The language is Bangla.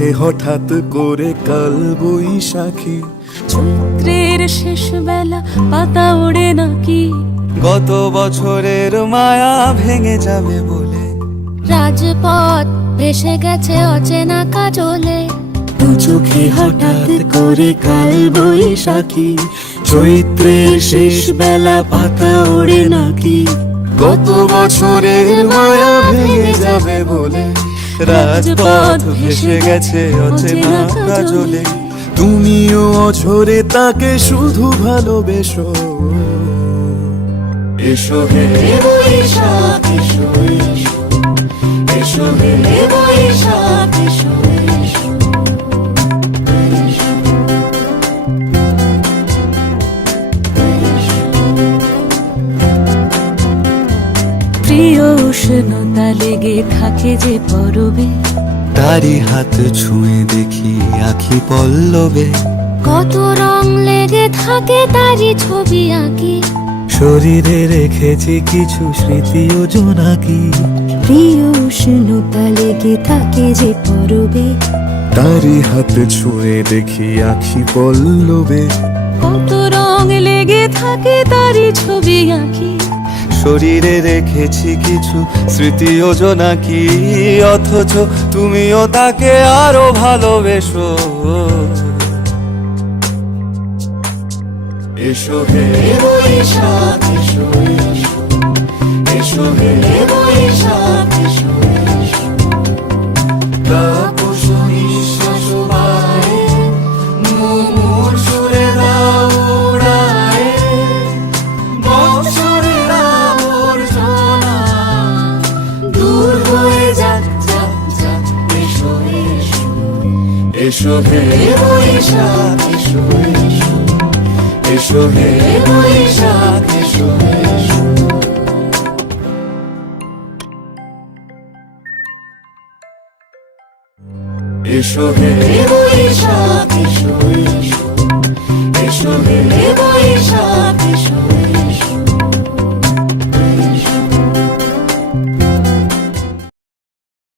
চোখে হঠাৎ করে কাল বৈশাখী, চৈত্রের শেষ বেলা পাতা ওড়ে নাকি, গত বছরের মায়া ভেঙে যাবে বলে, রাজপথ ভেসে গেছে অচেনা কাজলে। দু চোখে হঠাৎ করে কাল বৈশাখী, চৈত্রের শেষ বেলা পাতা ওড়ে নাকি, গত বছরের মায়া ভেঙে যাবে বলে, রাজপথ ভেসে গেছে অচেনা কাজলে। তুমিও অঝরে তাকে শুধু ভালোবেসো, এসো হে বৈশাখ এসো এসো, এসো হে বৈশাখ এসো এসো। প্রিয় উষ্ণতা লেগে থাকে যে পরবে, তারি হাত ছুঁয়ে দেখি আখি পল্লবে, কত রং লেগে থাকে তারই ছবি আঁকি, শরীরে রেখেছি কিছু স্মৃতি ও জোনাকি। প্রিয় উষ্ণতা লেগে থাকে যে পরবে, তারি হাত ছুঁয়ে দেখি আখি পল্লবে, কত রং লেগে থাকে তারই ছবি আঁকি, শরীরে রেখেছি কিছু স্মৃতি ও জোনাকি। অথচ তুমিও তাকে আরো ভালোবেসো, এসো হে বৈশাখ এসো এসো, এসো হে বৈশাখ এসো এসো। তাপস নিঃশ্বাস বায়ে, মুমুর সুরে দাও উড়ায়ে, বৎসরের আবর্জনা দূর হয়ে যাক যাক যাক। এসো এসো, এসো হে বৈশাখ এসো এসো, এসো হে বৈশাখ এসো এসো। এসো হে বৈশাখ এসো এসো, এসো হে বৈশাখ।